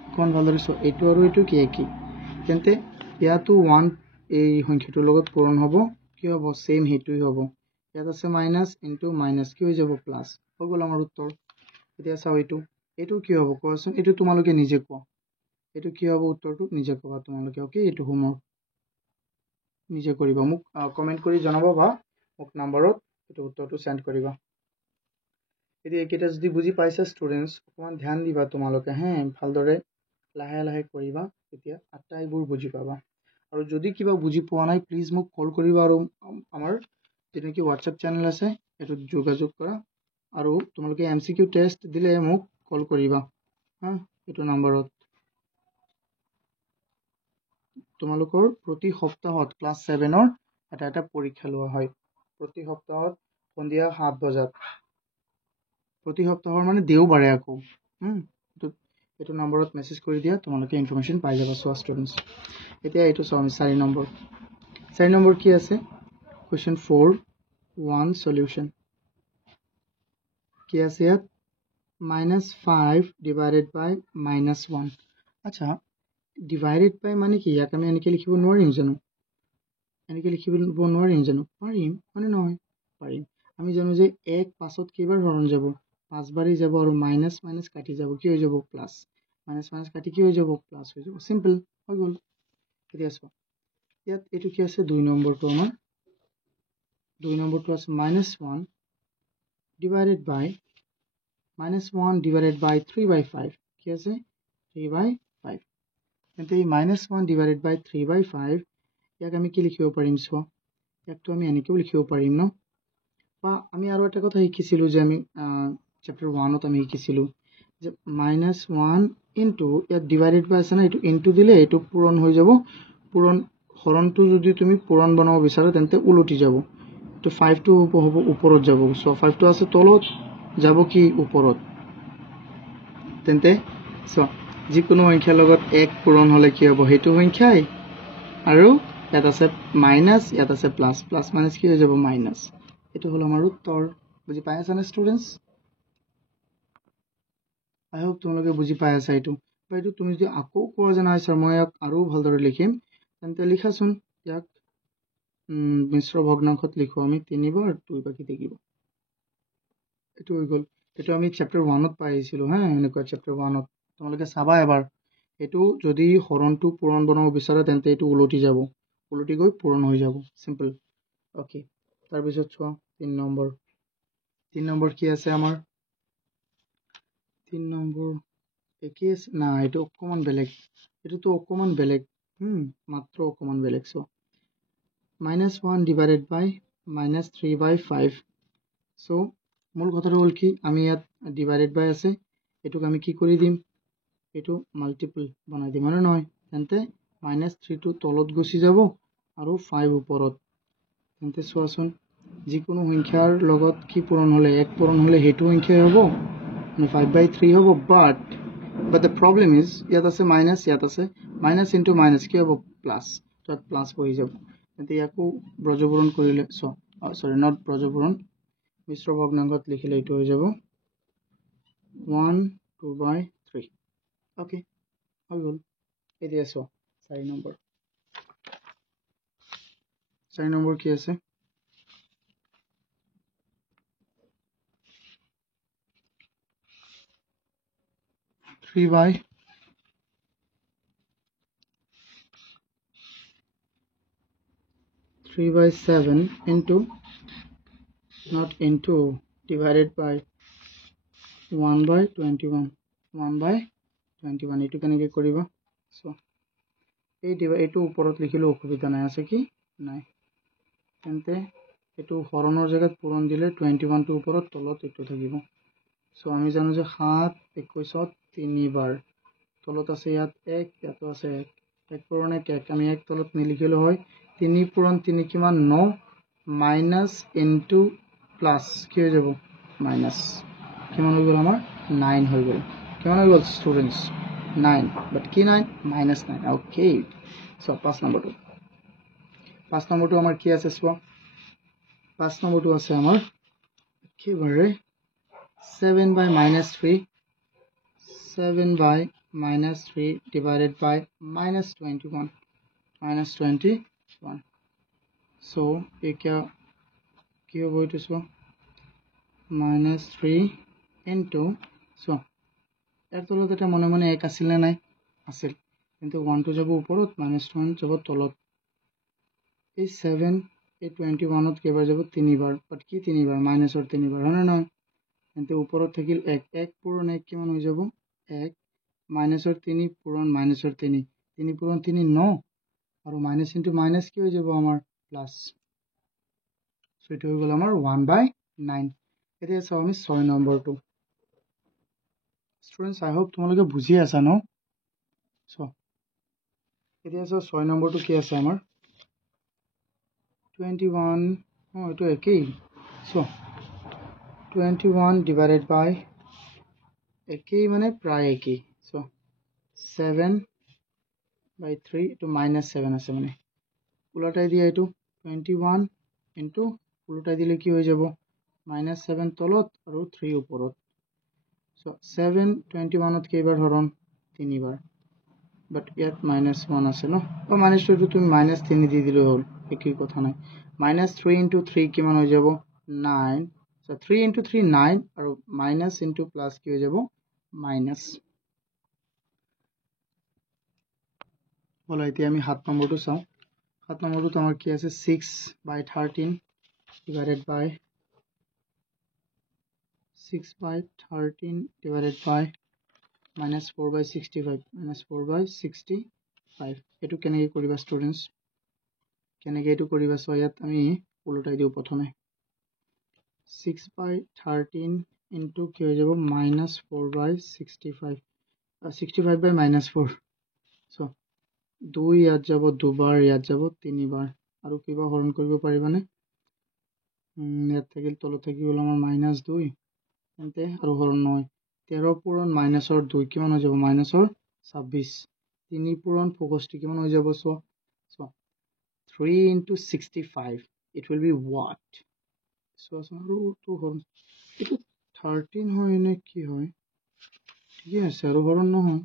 অকণমান ভালদৰে চোৱা এইটো আৰু এইটো কি একেই তেন্তে ইয়াতো 1 এই সংখ্যাটোৰ লগত পূৰণ হ'ব কি হ'ব সেম সেইটোই হ'ব ইয়াত আছে মাইনাছ ইনটু মাইনাছ কি হৈ যাব প্লাছ হৈ গ'ল আমাৰ উত্তৰ এতিয়া চাও এইটো কি হ'ব কোৱাচোন এইটো তোমালোকে নিজে কোৱা এইটো কি হ'ব উত্তৰটো নিজে কোৱা তোমালোকে ওকে এইটো হোমৱৰ্ক নিজে কৰিবা মোক কমেন্ট কৰি জনাবা বা মোক নম্বৰত এইটো উত্তৰটো সেন্ড কৰিবা এতিয়া এইকেইটা যদি বুজি পাইছা ষ্টুডেন্টস অকমান ধ্যান দিবা তোমালোকে হে ভালদৰে লাহে কৰিবা তেতিয়া আটাইবোৰ বুজি পাবা আৰু যদি কিবা বুজি পোৱা নাই প্লিজ মোক কল কৰিবা আৰু আমাৰ যেনেকি WhatsApp চেনেল আছে এটো যোগাযোগ কৰা আৰু তোমালোকে MCQ টেষ্ট দিলে মোক কল কৰিবা হা এটো নম্বৰত তোমালোকৰ প্ৰতি সপ্তাহত ক্লাছ 7ৰ এটা পৰীক্ষা লোৱা হয় প্ৰতি সপ্তাহত সন্ধিয়া 7 বজাত প্ৰতি সপ্তাহৰ মানে দেওবাৰে আকৌ এইটো নম্বৰত মেছেজ কৰি দিয়া তোমালোকে ইনফৰমেশ্যন পাই যাবা চোৱা ষ্টুডেণ্টছ এতিয়া এইটো চাওঁ 4 নম্বৰ কি আছে কুৱেশ্যন 4 1 সলিউশ্যন কি আছে ইয়াত -5 divided by -1 আচ্ছা divided by মানে কি ইয়াক আমি এনেকৈ লিখিব নোৱাৰিম জানো পাৰিম মানে নহয় পাৰিম আমি জানো যে 1 পাছত কেইবাৰ হৰণ যাব 5 বাৰেই যাব আৰু মাইনাছ মাইনাছ কাটি যাব কি হৈ যাব প্লাছ মাইনাছ মাইনাছ কাটি কি হৈ যাব প্লাছ হৈ যাব সিম্পল হৈ গ'ল এতিয়া চোৱা ইয়াত এইটো কি আছে 2 নম্বৰটো আমাৰ 2 নম্বৰটো আছে -1 divided by -1 divided by 3/5 কি আছে 3/5 তেন্তে এই -1 divided by 3/5 ইয়াক আমি কি লিখিব পাৰিম চোৱা ইয়াকটো আমি এনেকেও লিখিব পাৰিম ন বা আমি আৰু এটা কথা শিকিছিলো যে আমি চ্যাপ্টাৰ 1ত আমি শিকিছিলো যে -1 ইনটু ইয়াত ডিভাইডেড বাই আছে না এটো ইনটু দিলে এটো পূৰণ হৈ যাব পূৰণ হৰণটো যদি তুমি পূৰণ বনাব বিচাৰা তেন্তে উলটি যাব তো 5 টো হ'ব ওপৰত যাব সো 5 টো আছে তলত যাব কি ওপৰত তেন্তে সো যিকোনো সংখ্যাৰ লগত 1 পূৰণ হলে কি হ'ব হেতু সংখ্যাই আৰু ইয়াত আছে মাইনাস ইয়াত আছে প্লাস প্লাস মাইনাস কি হৈ যাব মাইনাস এটো হলো আমাৰ উত্তৰ বুজি পাই আছা না ষ্টুডেন্টস আই হোপ তোমালোকে বুজি পাই আছা এটো বাইটো তুমি যদি আকৌ কোৱা জানা স্যাৰ মই আৰু ভালদৰে লিখিম তেন্তে লিখাচোন ইয়াক মিশ্ৰ ভগ্নাংশত লিখো আমি 3 বাৰ 2 বাকি থাকিব এটো হৈ গল এটো আমি চ্যাপ্টাৰ 1ত পাইছিলো হা এনেকুৱা চ্যাপ্টাৰ 1ত তোমালোকে চাবা এবাৰ এটো যদি হৰণটো পূৰণ বনাব বিচাৰা তেন্তে এটো উলটি যাব উলটি গৈ পূৰণ হৈ যাব সিম্পল ওকে তাৰ পিছত চোৱা 3 নম্বৰ কি আছে আমাৰ 3 নম্বৰ একে না এটো অকমান বেলেগ এটো তো অকমান বেলেগ মাত্ৰ অকমান বেলেগ চোৱা -1 divided by -3/5 so মূল কথাটো হল কি আমি ইয়াত ডিভাইডেড বাই আছে এটোক আমি কি কৰি দিম এটো মাল্টিপল বনাই দিম মানে নহয় তেন্তে -3 টো তলত গুছি যাব আৰু 5 ওপৰত তেন্তে চোৱাচোন যিকোনো সংখ্যাৰ লগত কি পূৰণ হলে 1 পূৰণ হলে হেতু সংখ্যাই হ'ব মানে 5/3 হ'ব but the problem is ইয়াত আছে মাইনাস ইয়াত আছে মাইনাস ইনটু মাইনাস কি হ'ব প্লাস তাত প্লাস হৈ যাব তেন্তে ইয়াকো ব্ৰজপূৰণ কৰিলে সৰি নট ব্ৰজপূৰণ মিশ্ৰ ভগ্নাংশত লিখিলে এটো হৈ যাব 1 2/3 ওকে হৈ গল এতিয়া চোৱা 4 নম্বৰ কি আছে 3/7 into not into divided by 1/21 এটো কেনেকৈ কৰিবা সো এইটো ওপৰত লিখিলে অসুবিধা নাই আছে কি নাই তেন্তে এটো হৰণৰ জায়গাত পূৰণ দিলে 21 টো ওপৰত তলত এটো থাকিব সো আমি জানো যে 7 21ত 3 বাৰ তলত আছে ইয়াত 1 ইয়াতো আছে 1 পূৰণ 1 আমি 1 তলত নিলিখিলে হয় 3 পূৰণ 3 কিমান 9 মাইনাস ইনটু প্লাস কি হৈ যাব মাইনাস কিমান হৈ গল আমাৰ 9 হৈ গল কিমান হৈ গল ষ্টুডেন্টস 9 বাট কি 9 -9 ওকে সো 5 নম্বৰটো আমাৰ কি আছে চোৱা 5 নম্বৰটো আছে আমাৰ একেবাৰে 7/-3 divided by -21 so क्या কি হ'ব এটো চোৱা -3 into so এর তলত এটা মনে মনে 1 আছিল না নাই আছিল কিন্তু 1 টো যাব ওপৰত -1 যাব তলত এই 7 এই 21ত কেবাৰ যাব 3 বাৰ বাট কি 3 বাৰ মাইনাসৰ 3 বাৰ হয় না নহয় তেন্তে ওপৰত থাকিল 1 পূৰণ 1 কিমান হৈ যাব 1 মাইনাসৰ 3 পূৰণ মাইনাসৰ 3 পূৰণ 3 9 আৰু মাইনাস ইনটু মাইনাস কি হৈ যাব আমাৰ প্লাস সো এটো হৈ গল আমাৰ 1/9 এতিয়া চাও আমি 6 নম্বৰটো স্টুডেন্টস আই হোপ তোমালোকে বুজি আছা ন সো এতিয়া চাও 6 নম্বৰটো কি আছে আমাৰ 21 এটো একেই সো 21 ডিভাইডেড বাই একেই মানে প্ৰায় একেই সো 7/3 এটো -7 আছে মানে উলটাই দিয়া এটো 21 ইনটু উলটাই দিলে কি হৈ যাব -7 তলত আৰু 3 ওপৰত সো 7 21ত কেইবাৰ হৰণ 3 বাৰ বাট ইয়াত -1 আছে ন বা -2 তুমি -3 দি দিলে হ'ল একই কথা নাই -3 into 3 কিমান হৈ যাব 9 so 3 into 3 9 আৰু মাইনাস into প্লাস কি হৈ যাব মাইনাস বলা এতিয়া আমি 7 নম্বৰটো চাও 7 নম্বৰটো আমাৰ কি আছে 6/13 divided by 6/13 divided by -4/65 -4/65 এটো কেনেকৈ কৰিবা স্টুডেন্টস কেনেকৈ এটো কৰিবা সো ইয়াত আমি উলটাই দিও প্ৰথমে 6/13 into কি হৈ যাব -4/65 65/-4 so 2 ইয়াত যাব দুবাৰ ইয়াত যাব তিনিবাৰ আৰু কিবা হৰণ কৰিব পাৰিবানে ইয়াত থাকিল তলত থাকি গল আমাৰ -2 এন্তে আৰু হৰণ নহয় 13 পূৰণ মাইনাসৰ 2 কিমান হৈ যাব -26 3 পূৰণ 65 কিমান হৈ যাব so 3 into 65 it will be what so আৰু তো হৰণ এটো 13 হয় নে কি হয় ঠিক আছে আৰু হৰণ নহয়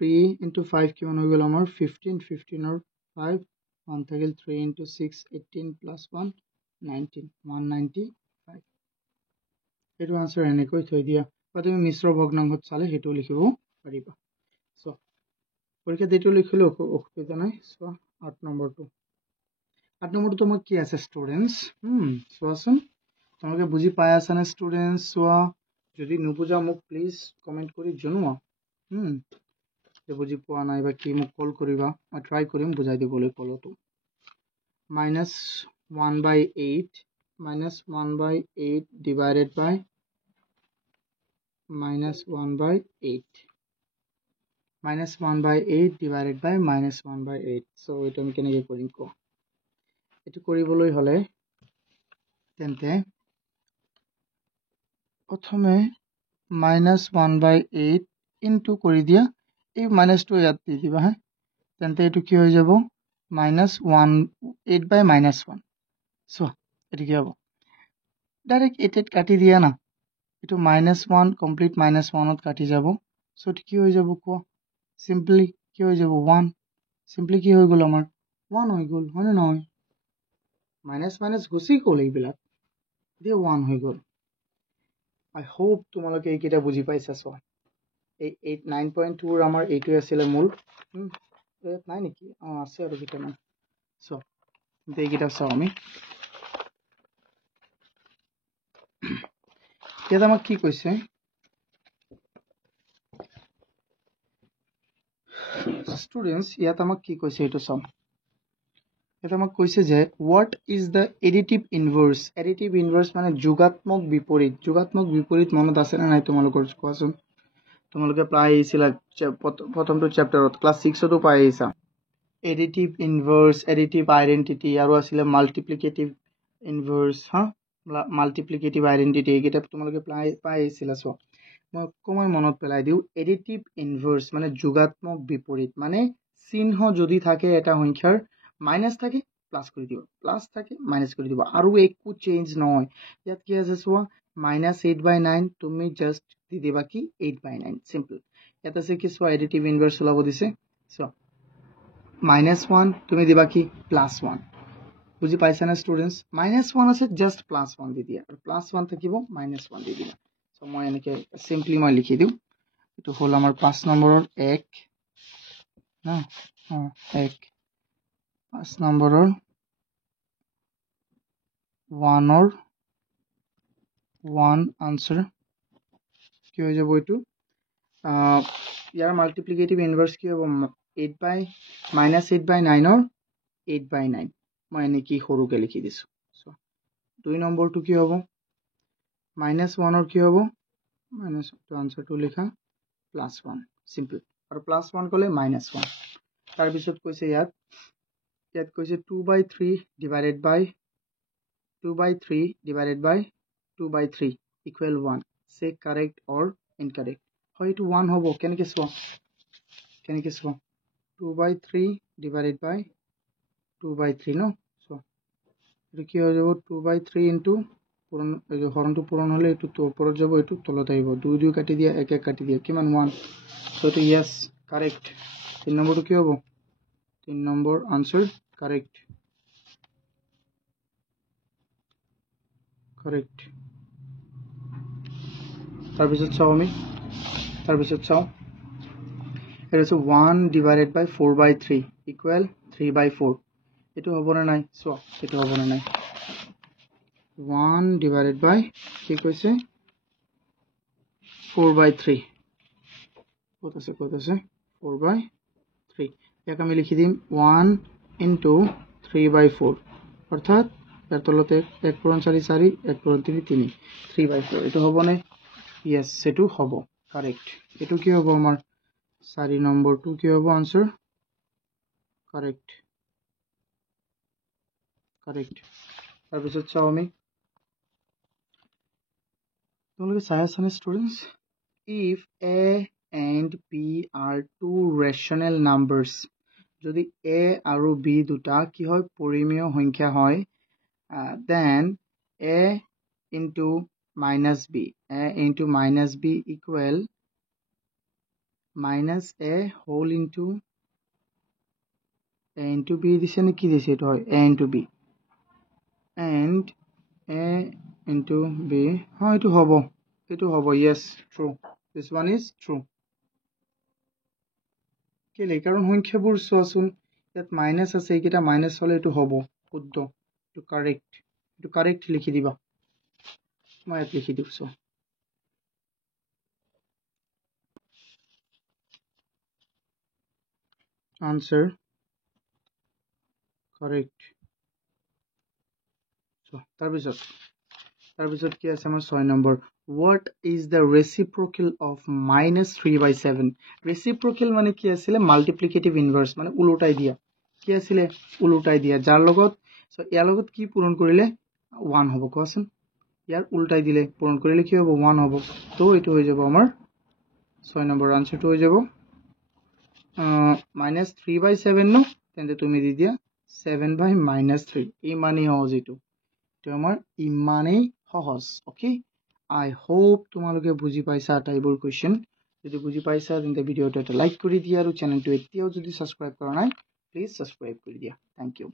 3 into 5 কিমান হৈ গল আমাৰ 15 15 or 5 1 থাকিল 3 into 6 18 plus 1 19 195 এটো आंसर এনেকৈ থৈ দিয়া বা তুমি মিশ্ৰ ভগ্নাংশত চালে হেতু লিখিব পাৰিবা সো পৰীক্ষা দিটো লিখিলো অসুবিধা নাই সো 8 নম্বৰটো 8 নম্বৰটো তোমাক কি আছে স্টুডেন্টস সোৱাচোন তোমালোকে বুজি পাই আছা না স্টুডেন্টস সোৱা যদি নুবুজা মোক প্লিজ কমেন্ট কৰি জনোৱা যে বুজি পোৱা নাই বা কি মোক কল কৰিবা মই ট্ৰাই কৰিম বুজাই দিবলৈ কলটো -1/8 -1/8 divided by -1/8 -1/8 divided by -1/8 so এটা আমি কেনেকৈ কৰিম কো এটো কৰিবলৈ হলে তেন্তে প্ৰথমে -1/8 ইনটু কৰি দিয়া এই -2 ইয়াত দি দিবা হা তেন্তে এটো কি হৈ যাব -1 8/-1 সো এটো কি হ'ব ডাইরেক্ট 8 কাটি দিয়া না এটো -1 কমপ্লিট -1ত কাটি যাব সো এটো কি হৈ যাব কো সিম্পলি কি হৈ যাব 1 সিম্পলি কি হৈ গল আমাৰ 1 হৈ গল হয় না নহয় মাইনাস গুছি গল এইবিলাক দিয়ে 1 হৈ গল আই হোপ তোমালোকে এইকেইটা বুজি পাইছা সো এই 9.2 ৰ আমাৰ এইটো আছিল মূল ইয়াত নাই নেকি আছে আৰু কিটা নাই সো এইকেইটা চাও আমি ইয়াত আমাক কি কৈছে স্টুডেন্টস ইয়াত আমাক কি কৈছে এটো চাও এটা আমাক কৈছে যে what is the additive inverse মানে যোগাত্মক বিপৰীত মনত আছে না নাই তোমালোকৰ কোৱাচোন তোমালোকে প্ৰায় আহিছিল প্ৰথমটো চ্যাপ্টাৰত ক্লাস 6 তো পাই আহিছা additive inverse additive identity আৰু আছিল multiplicative inverse multiplicative identity এইকেইটা তোমালোকে পাই আহিছিল সো মই কমই মনত পেলাই দিও additive inverse মানে যোগাত্মক বিপৰীত মানে চিহ্ন যদি থাকে এটা সংখ্যাৰ মাইনাস থাকে প্লাস কৰি দিব প্লাস থাকে মাইনাস কৰি দিব আৰু একো চেঞ্জ নহয় ইয়াত কি আছে সো -8/9 তুমি জাস্ট দি দিবা কি 8/9 সিম্পল ইয়াত আছে কি সো additive inverse ওলাব দিছে সো -1 তুমি দিবা কি +1 বুজি পাইছা না স্টুডেন্টস -1 আছে জাস্ট +1 দি দিয়া আৰু +1 থাকিব -1 দি দিলা সো মই এনেকে সিম্পলি মই লিখি দিও এটো হল আমাৰ 5 নম্বৰৰ 1 না 1 5 নম্বৰৰ 1 or 1 आंसर কি হৈ যাব এটো ইয়াৰ মাল্টিপ্লিকেটিভ ইনভার্স কি হ'ব 8/-8/9 or 8/9 মই এনেকি সৰুকে লিখি দিছো সো 2 নম্বৰটো কি হ'ব -1 or কি হ'ব মাইনাস তো আনসারটো লিখা +1 সিম্পল আৰু +1 ক'লে -1 তাৰপিছত কৈছে ইয়াত কৈছে 2/3 divided by 2/3 equal 1 say correct or incorrect হয় এইটো 1 হ'ব কেনেকৈ চোৱা 2/3 divided by 2/3 ন so এইটো কি হৈ যাব 2/3 into হৰণটো পূৰণ হ'লে এইটো ওপৰত যাব এইটো তলত আহিব 2 2 কাটি দিয়া 1 1 কাটি দিয়া কিমান 1 so এইটো yes correct 3 নম্বৰটো কি হ'ব 3 নম্বৰ answer correct তাৰপিছত চাও এটা আছে 1 divided by 4/3 equal 3/4 এইটো হ'ব না নাই চোৱা এইটো হ'ব না নাই 1 divided by কি কৈছে 4/3 কত আছে 4/3 ইয়াক আমি লিখি দিম 1 into 3/4 অর্থাৎ এর তলতে 1 পূরণ 4 4 1 পূরণ 3 3 3/4 এটা হবে না yes সেটু হবে কারেক্ট এটু কি হবে আমার 4 নম্বর 2 কি হবে आंसर কারেক্ট তাৰপিছত চাও আমি তোমালোকে চাই আছানে students if a and b are two rational numbers যদি a আৰু b দুটা কি হয় পৰিমেয় সংখ্যা হয় then a into minus b equal minus a whole into b দিছে নে কি দিছে এটা হয় a into b and a into b হয় এটো হবো yes true this one is true কেলে কারণ সংখ্যাবোৰ চোৱাচোন ইয়াত মাইনাস আছে এইকেইটা মাইনাস হলে এটো হবো শুদ্ধ এটো কারেক্ট লিখি দিবা মই ইয়াত লিখি দিছো answer correct so তাৰপিছত কি আছে আমাৰ 6 number what is the reciprocal of -3/7 reciprocal মানে কি আছিল multiplicative inverse মানে উলটাই দিয়া কি আছিল উলটাই দিয়া যাৰ লগত সো ইয়াৰ লগত কি পূৰণ কৰিলে 1 হ'ব কোৱাচোন ইয়াৰ উলটাই দিলে পূৰণ কৰিলে কি হ'ব 1 হ'ব তো এটো হৈ যাব আমাৰ 6 নম্বৰ আনসারটো হৈ যাব -3/7 ন তেন্তে তুমি দি দিয়া 7/-3 ইমানেই সহজ এটো তো আমাৰ ইমানেই সহজ ওকে I hope তোমালোকে বুজি পাইছা টাইপৰ কোৱেশ্চন যদি বুজি পাইছা তেন্তে ভিডিওটো এটা লাইক কৰি দিয়া আৰু চেনেলটো এতিয়াও যদি সাবস্ক্ৰাইব কৰা নাই প্লিজ সাবস্ক্ৰাইব কৰি দিয়া থ্যাংক ইউ